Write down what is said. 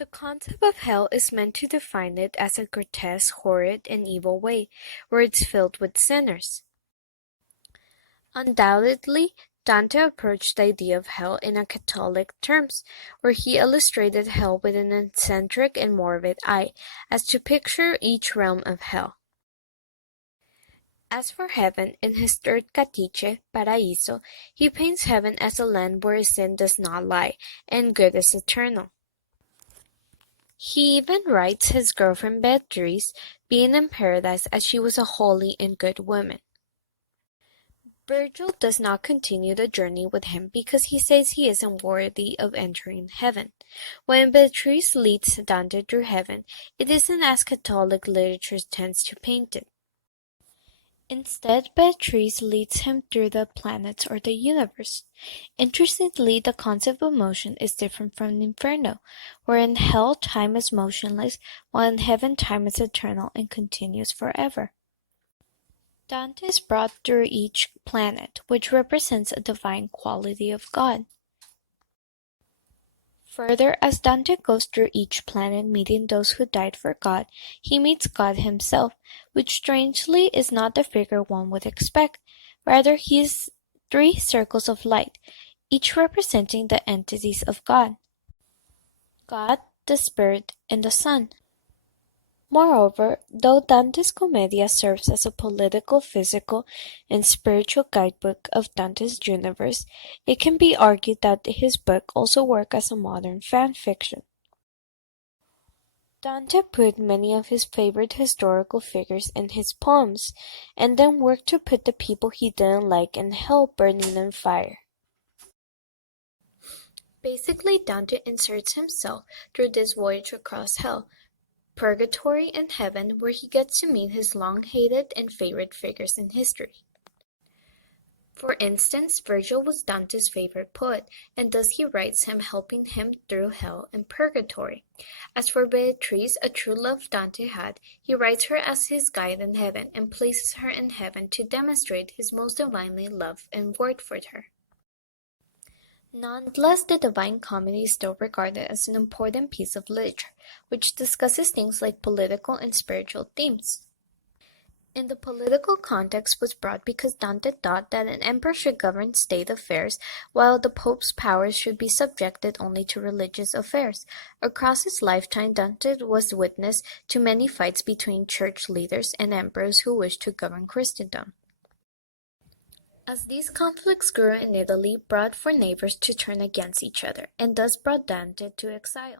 The concept of hell is meant to define it as a grotesque, horrid, and evil way, where it's filled with sinners. Undoubtedly, Dante approached the idea of hell in a Catholic terms, where he illustrated hell with an eccentric and morbid eye, as to picture each realm of hell. As for heaven, in his third Catiche, Paraíso, he paints heaven as a land where sin does not lie, and good is eternal. He even writes his girlfriend Beatrice being in paradise as she was a holy and good woman. Virgil does not continue the journey with him because he says he isn't worthy of entering heaven. When Beatrice leads Dante through heaven, it isn't as Catholic literature tends to paint it. Instead, Beatrice leads him through the planets or the universe. Interestingly, the concept of motion is different from Inferno, where in hell time is motionless, while in heaven time is eternal and continues forever. Dante is brought through each planet, which represents a divine quality of God. Further, as Dante goes through each planet meeting those who died for God, he meets God himself, which strangely is not the figure one would expect. Rather, he is three circles of light, each representing the entities of God: God, the Spirit, and the Son. Moreover, though Dante's Commedia serves as a political, physical, and spiritual guidebook of Dante's universe, it can be argued that his book also worked as a modern fan fiction. Dante put many of his favorite historical figures in his poems, and then worked to put the people he didn't like in hell burning in fire. Basically, Dante inserts himself through this voyage across hell, purgatory, and heaven, where he gets to meet his long-hated and favorite figures in history. For instance, Virgil was Dante's favorite poet, and thus he writes him helping him through hell and purgatory. As for Beatrice, a true love Dante had, he writes her as his guide in heaven and places her in heaven to demonstrate his most divinely love and worth for her. Nonetheless, the Divine Comedy is still regarded as an important piece of literature, which discusses things like political and spiritual themes. In the political context was brought because Dante thought that an emperor should govern state affairs, while the pope's powers should be subjected only to religious affairs. Across his lifetime, Dante was witness to many fights between church leaders and emperors who wished to govern Christendom. As these conflicts grew in Italy, brought for neighbors to turn against each other, and thus brought Dante to exile.